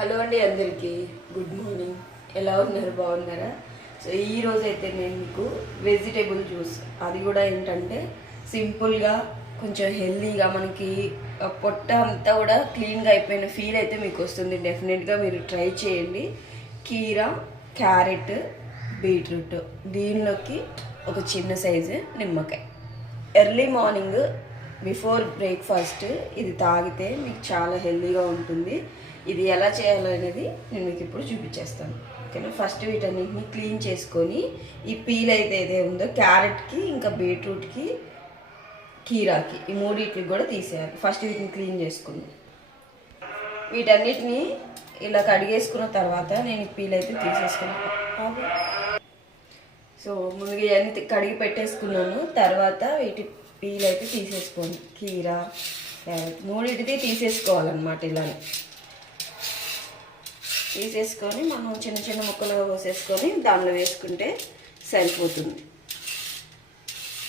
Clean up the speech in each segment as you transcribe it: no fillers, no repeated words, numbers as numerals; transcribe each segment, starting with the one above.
Hello అండి, అందరికీ good morning. ఎలా ఉన్నారు? బాగున్నారా? సో ఈరోజు అయితే నేను మీకు వెజిటేబుల్ జ్యూస్, అది కూడా ఏంటంటే సింపుల్గా కొంచెం హెల్తీగా మనకి పొట్ట అంతా కూడా క్లీన్గా అయిపోయిన ఫీల్ అయితే మీకు వస్తుంది. డెఫినెట్గా మీరు ట్రై చేయండి. కీరా, క్యారెట్, బీట్రూట్, దీనిలోకి ఒక చిన్న సైజు నిమ్మకాయ. ఎర్లీ మార్నింగ్ బిఫోర్ బ్రేక్ఫాస్ట్ ఇది తాగితే మీకు చాలా హెల్తీగా ఉంటుంది. ఇది ఎలా చేయాలనేది నేను మీకు ఇప్పుడు చూపించేస్తాను. ఓకేనా? ఫస్ట్ వీటన్నిటిని క్లీన్ చేసుకొని ఈ పీల్ అయితే ఏదే ఉందో క్యారెట్కి, ఇంకా బీట్రూట్కి, కీరాకి, ఈ మూడింటికి కూడా తీసేయాలి. ఫస్ట్ వీటిని క్లీన్ చేసుకుని వీటన్నిటిని ఇలా కడిగేసుకున్న తర్వాత నేను ఈ పీల్ అయితే తీసేసుకున్నాను. సో ముందుగా ఇవన్నీ కడిగి పెట్టేసుకున్నాను. తర్వాత వీటి పీల్ అయితే తీసేసుకోండి. కీరా, క్యారెట్ మూడింటిది తీసేసుకోవాలన్నమాట. ఇలానే తీసేసుకొని మనం చిన్న చిన్న ముక్కలుగా కోసేసుకొని దానిలో వేసుకుంటే సరిపోతుంది.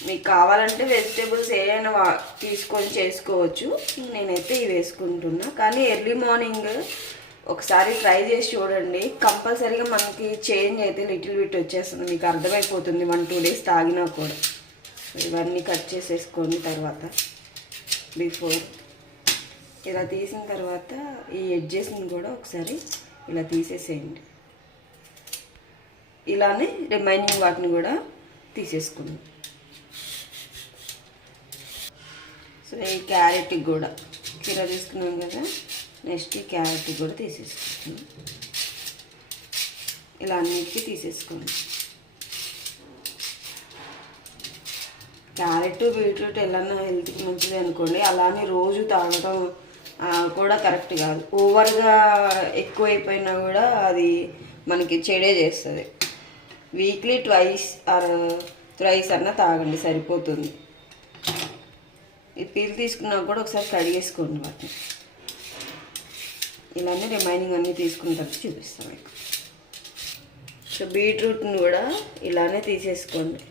మీకు కావాలంటే వెజిటేబుల్స్ ఏదైనా తీసుకొని చేసుకోవచ్చు. నేనైతే ఇవి వేసుకుంటున్నా. కానీ ఎర్లీ మార్నింగ్ ఒకసారి ట్రై చేసి చూడండి. కంపల్సరీగా మనకి చేంజ్ అయితే లిటిల్ బిట్ వచ్చేస్తుంది. మీకు అర్థమైపోతుంది 1-2 డేస్ తాగినా కూడా. ఇవన్నీ కట్ చేసేసుకొని తర్వాత బిఫోర్ ఇలా తీసిన తర్వాత ఈ ఎడ్జెస్ని కూడా ఒకసారి ఇలా తీసేసేయండి. ఇలానే రిమైనింగ్ వాటిని కూడా తీసేసుకుందాం. సో ఈ క్యారెట్కి కూడా కీరా తీసుకున్నాం కదా, నెక్స్ట్ ఈ క్యారెట్కి కూడా తీసేసుకుంటున్నాం. ఇలా అన్నిటికీ తీసేసుకోండి. క్యారెట్, బీట్రూట్ ఎలా హెల్త్కి మంచిది అనుకోండి. అలానే రోజు తాగడం కూడా కరెక్ట్ కాదు. ఓవర్గా ఎక్కువైపోయినా కూడా అది మనకి చెడే చేస్తుంది. వీక్లీ 2 or 3 అన్నా తాగండి, సరిపోతుంది. ఈ పీల్ తీసుకున్నా కూడా ఒకసారి కడిగేసుకోండి వాటిని. ఇలానే రిమైనింగ్ అన్నీ తీసుకున్న తర్వాత చూపిస్తాను మీకు. సో బీట్రూట్ని కూడా ఇలానే తీసేసుకోండి.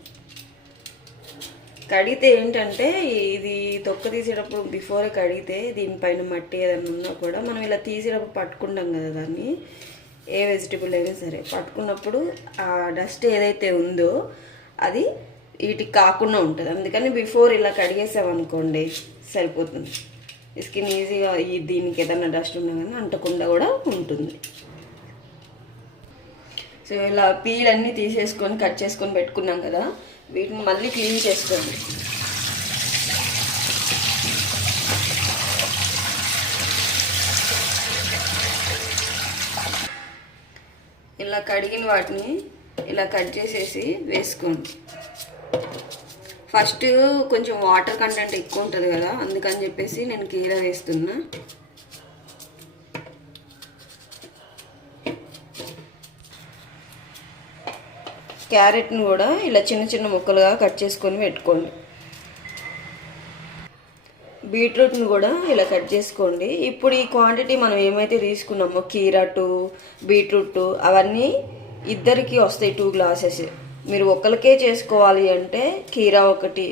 కడిగితే ఏంటంటే ఇది తొక్క తీసేటప్పుడు బిఫోరే కడిగితే దీనిపైన మట్టి ఏదైనా ఉన్నా కూడా మనం ఇలా తీసేటప్పుడు పట్టుకుంటాం కదా, దాన్ని ఏ వెజిటేబుల్ అయినా సరే పట్టుకున్నప్పుడు ఆ డస్ట్ ఏదైతే ఉందో అది వీటికి కాకుండా ఉంటుంది. అందుకని బిఫోర్ ఇలా కడిగేసామనుకోండి సరిపోతుంది. స్కిన్ ఈజీగా దీనికి ఏదైనా డస్ట్ ఉన్నా కానీ అంటకుండా కూడా ఉంటుంది. సో ఇలా పీల్ అన్నీ తీసేసుకొని కట్ చేసుకొని పెట్టుకున్నాం కదా, వీటిని మళ్ళీ క్లీన్ చేసుకోండి. ఇలా కడిగిన వాటిని ఇలా కట్ చేసేసి వేసుకోండి. ఫస్ట్ కొంచెం వాటర్ కంటెంట్ ఎక్కువ ఉంటుంది కదా, అందుకని చెప్పేసి నేను కీరా వేస్తున్నా. క్యారెట్ని కూడా ఇలా చిన్న చిన్న ముక్కలుగా కట్ చేసుకొని పెట్టుకోండి. బీట్రూట్ని కూడా ఇలా కట్ చేసుకోండి. ఇప్పుడు ఈ క్వాంటిటీ మనం ఏమైతే తీసుకున్నామో కీరా 2, బీట్రూట్ 2, అవన్నీ ఇద్దరికి వస్తాయి 2 గ్లాసెస్. మీరు ఒక్కరికే చేసుకోవాలి అంటే కీరా 1,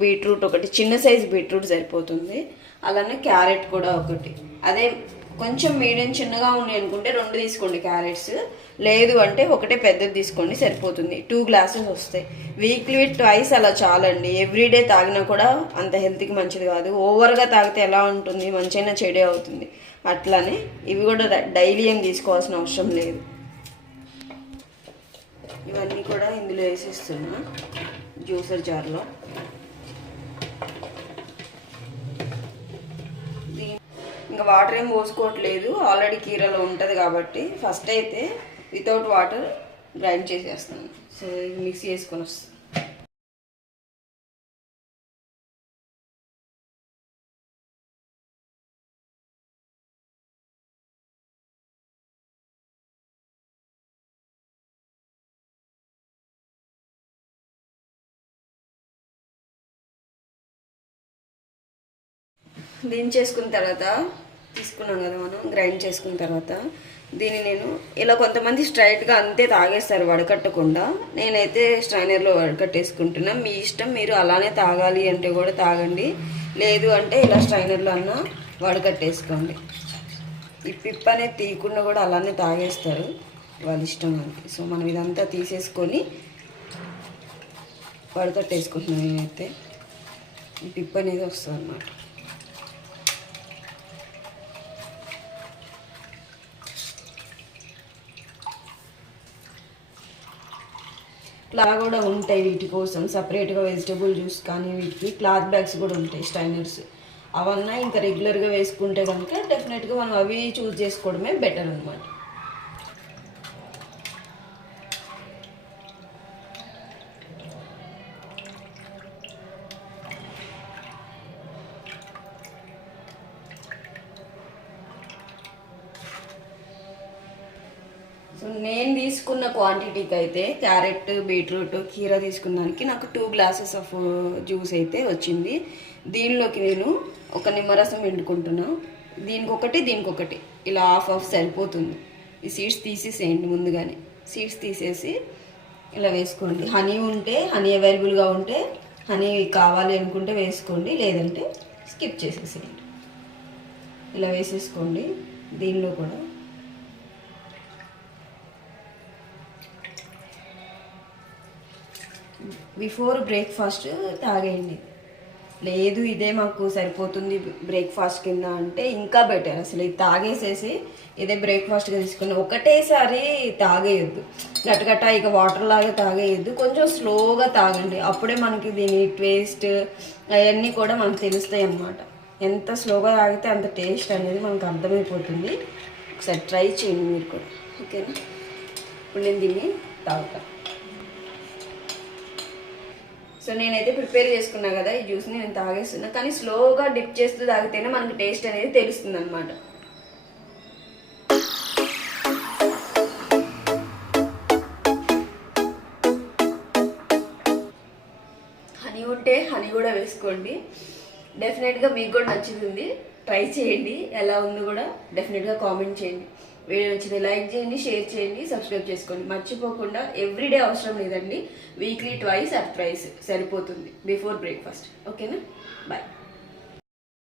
బీట్రూట్ 1, చిన్న సైజు బీట్రూట్ సరిపోతుంది. అలానే క్యారెట్ కూడా 1. అదే కొంచెం మీడియం చిన్నగా ఉన్నాయి అనుకుంటే 2 తీసుకోండి క్యారెట్స్. లేదు అంటే ఒకటే పెద్దది తీసుకోండి, సరిపోతుంది. 2 గ్లాసెస్ వస్తాయి. వీక్లీ 2 అలా చాలండి. ఎవ్రీడే తాగినా కూడా అంత హెల్త్కి మంచిది కాదు. ఓవర్గా తాగితే ఎలా ఉంటుంది, మంచిగా చెడే అవుతుంది. అట్లానే ఇవి కూడా డైలీ ఏం తీసుకోవాల్సిన అవసరం లేదు. ఇవన్నీ కూడా ఇందులో వేసేస్తున్నా జ్యూసర్ జార్లో. ఇంకా వాటర్ ఏం పోసుకోవట్లేదు, ఆల్రెడీ కీరాలో ఉంటుంది కాబట్టి ఫస్ట్ అయితే వితౌట్ వాటర్ గ్రైండ్ చేసేస్తాను. సో ఇది మిక్స్ చేసుకొని వస్తాను. దీన్ని చేసుకున్న తర్వాత తీసుకున్నాం కదా మనం, గ్రైండ్ చేసుకున్న తర్వాత దీన్ని నేను ఇలా కొంతమంది స్ట్రైట్గా అంతే తాగేస్తారు వడకట్టకుండా. నేనైతే స్ట్రైనర్లో వడకట్టేసుకుంటున్నా. మీ ఇష్టం, మీరు అలానే తాగాలి అంటే కూడా తాగండి, లేదు అంటే ఇలా స్ట్రైనర్లో అన్నా వడకట్టేసుకోండి. ఈ పిప్ అనేది తీయకుండా కూడా అలానే తాగేస్తారు, వాళ్ళ ఇష్టం అది. సో మనం ఇదంతా తీసేసుకొని వడతట్టేసుకుంటున్నాను నేనైతే. ఈ పిప్ అనేది వస్తుంది అన్నమాట. ఇట్లా కూడా ఉంటాయి వీటి కోసం సపరేట్గా వెజిటబుల్ జ్యూస్ కానీ వీటికి క్లాత్ బ్యాగ్స్ కూడా ఉంటాయి, స్టైనర్స్. అవన్నీ ఇంకా రెగ్యులర్గా వేసుకుంటే కనుక డెఫినెట్గా మనం అవి చూస్ చేసుకోవడమే బెటర్ అనమాట. సో నేను తీసుకున్న క్వాంటిటీకి అయితే క్యారెట్, బీట్రూట్, కీరా తీసుకున్నానికి నాకు 2 గ్లాసెస్ ఆఫ్ జ్యూస్ అయితే వచ్చింది. దీనిలోకి నేను ఒక నిమ్మరసం పిండుకుంటున్నా. దీనికొకటి ఇలా హాఫ్ సరిపోతుంది. ఈ సీడ్స్ తీసేసేయండి ముందుగానే. సీడ్స్ తీసేసి ఇలా వేసుకోండి. హనీ ఉంటే, హనీ అవైలబుల్గా ఉంటే హనీ కావాలి అనుకుంటే వేసుకోండి, లేదంటే స్కిప్ చేసేసేయండి. ఇలా వేసేసుకోండి. దీనిలో కూడా బిఫోర్ బ్రేక్ఫాస్ట్ తాగేయండి. లేదు ఇదే మాకు సరిపోతుంది బ్రేక్ఫాస్ట్ కింద అంటే ఇంకా బెటర్. అసలు ఇది తాగేసేసి ఇదే బ్రేక్ఫాస్ట్గా తీసుకుని ఒకటేసారి తాగేయద్దు, గట్టగట్ట ఇక వాటర్ లాగా తాగేయద్దు. కొంచెం స్లోగా తాగండి, అప్పుడే మనకి దీని టేస్ట్ అవన్నీ కూడా మనకు తెలుస్తాయి అన్నమాట. ఎంత స్లోగా తాగితే అంత టేస్ట్ అనేది మనకు అర్థమైపోతుంది. ఒకసారి ట్రై చేయండి మీరు కూడా, ఓకేనా? ఇప్పుడు నేను దీన్ని తాగుతాను. సో నేనైతే ప్రిపేర్ చేసుకున్నా కదా, ఈ జ్యూస్ని నేను తాగేస్తున్నా. కానీ స్లోగా డిప్ చేస్తూ తాగితేనే మనకు టేస్ట్ అనేది తెలుస్తుంది అనమాట. హనీ ఉంటే హనీ కూడా వేసుకోండి, డెఫినెట్గా మీకు కూడా నచ్చుతుంది. ట్రై చేయండి, ఎలా ఉందో కూడా డెఫినెట్గా కామెంట్ చేయండి. వీడియో నచ్చితే లైక్ చేయండి, షేర్ చేయండి, సబ్స్క్రైబ్ చేసుకోండి. మర్చిపోకుండా ఎవ్రీడే అవసరం లేదండి, వీక్లీ ట్వైస్ ఆర్ థ్రైస్ సరిపోతుంది బిఫోర్ బ్రేక్ఫాస్ట్, ఓకేనా? బాయ్.